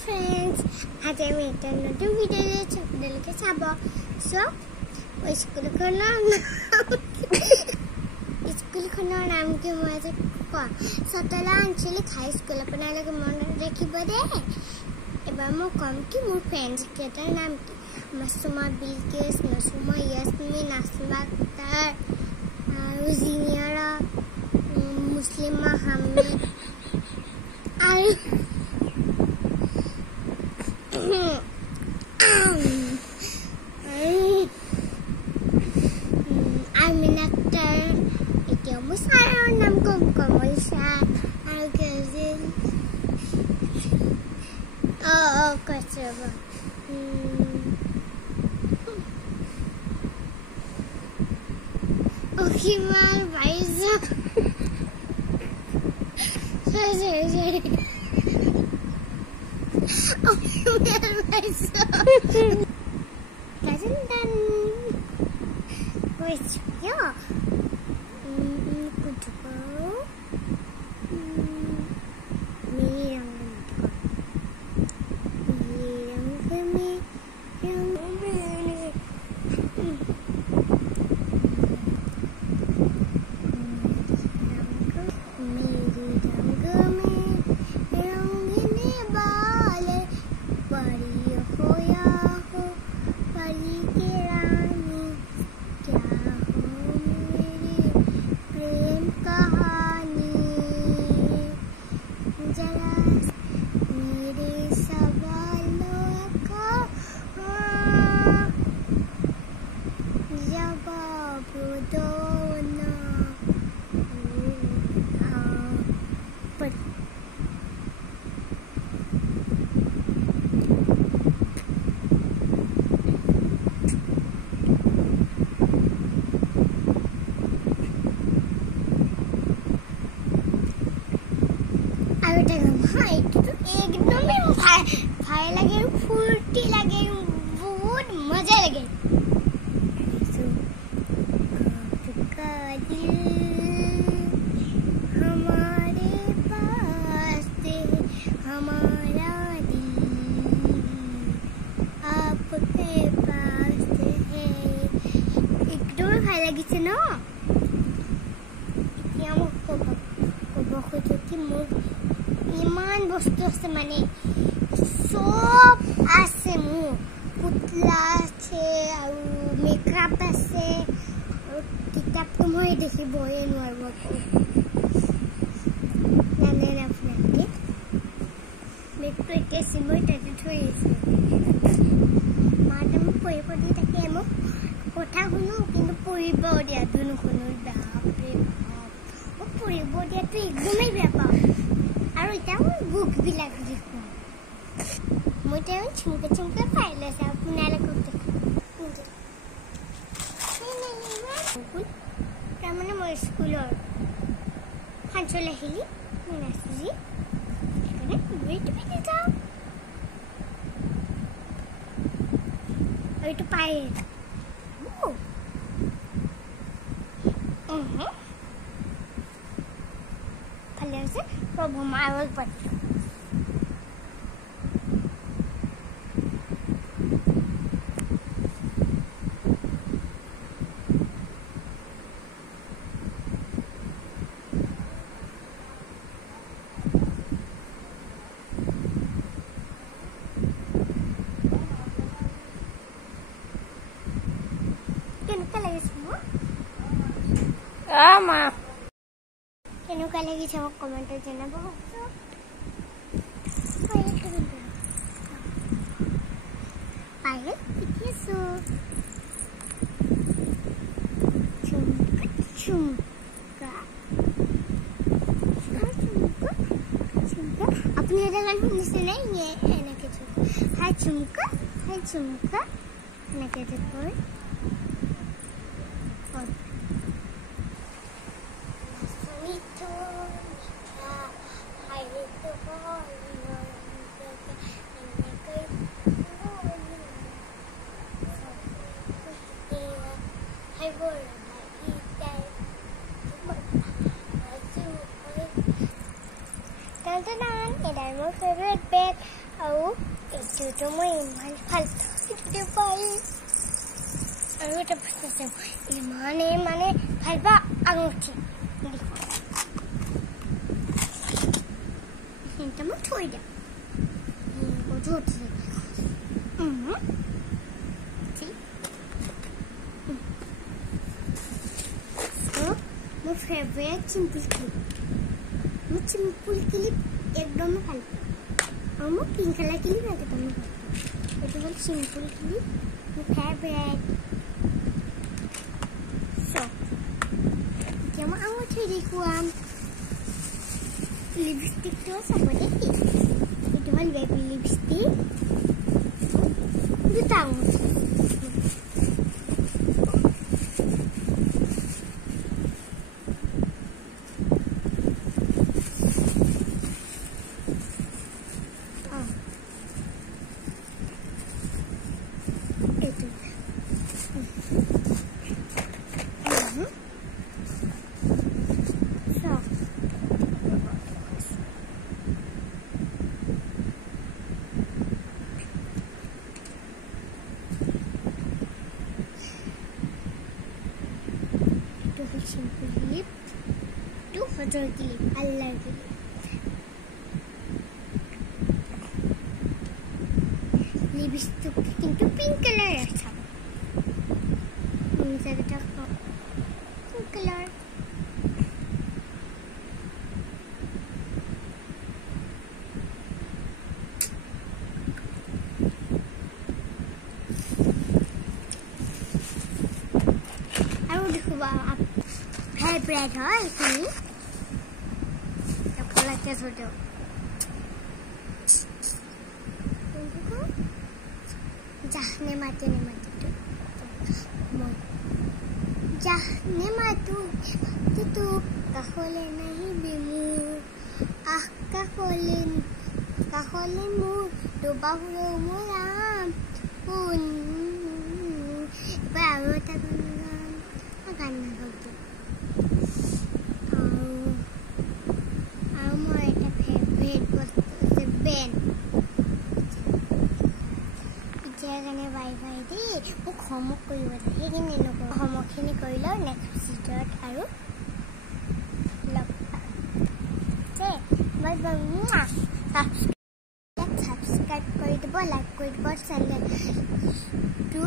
friends, आज I'm making another video. Chapter के साबा. So, school का नाम के मुझे को सतला अंचलिक हाई स्कूल अपना लगे मन रखी बदे. एबार मो कम की मो फ्रेंड्स के नाम की मसुमा Bilkis, मसुमा Yasmin, नासमा Akhtar, उजिनियारा, मुस्लिमा Hamid, Amin Akhtar, itu musara nam ko Kamalsha, Algazil. Oh, kacaba. Okay, mal, Baisa. Sorry. Okay, mal, Baisa. Doesn't done. Wait, yeah. Good to go. एकदम भाई लगे फुर्ती लगे बहुत मजा लगे आपका दिल हमारे पास है हमारा दिल आपके पास है एकदम भाई लगी से ना इतना मुझको बहुत होती मुझ इमान बस्तु আছে মানে সব আছে মু পুতলা আছে আর মেকআপ আছে আর কিতাব তো মই দেখিবই নোৱাৰিব নানে আপনাকে মেকটো এতিয়া সিমই তাতে থৈ আছে মাডাম পঢ়িব দি থাকে মোক কথা শুনো কিন্তু পঢ়িব দিয়া দুনো শুনো বাপৰে বাপ ও পঢ়িব দিয়াটো একদমেই বেয়া পাওঁ আৰু এটা বুক বিলাক দেখো মই তেও চুমকে ফাইল আছে আপোনালোকক দেখো তাৰমানে মই স্কুলৰ হাঞ্চলে হিলি নাচি এখানে ওইটো পেতে যাও ওইটো পাই ভালে আছে প্রভু মারল পাচ্ছি Ama. Kenuka lagi sama komentar jangan bohong. Payel itu so. Cumka. Apne dengan mesti naiknya enak itu. Hai cumka. Enak itu pun. Tantanan, ini my favorite bed. Oh, এইটো মই ইমান ভাল পাই আৰু এটা বস্তু আছে ইমানে মানে ভাল পা আঙুঠি কিন্তু মই থৈ দিম My favorite simple clip. मैं simple clip एकदम ভাল পাওঁ আৰু মই পিংক কালাৰ ক্লিপ একদম ভাল পাওঁ এইটো হ'ল simple clip my favorite so এতিয়া মই আঙুঠি দেখুৱাম লিপষ্টিকটো চাব দেই এইটো হ'ল বেবী লিপষ্টিক দুটা আঙুঠি simple clip to photo clip Allah clip lipstick into pink color acha jagata pink color aru dekhuba bread hai kuni apko lagte choto jahne mate tu kahole nahi bimu ah kahole mu to bahuro moram un baru ta akan nagote bye bye de o homework koribo hegini noko homework khini korilo next video aru log se bye bye subscribe kori dibo like kori dibo channel to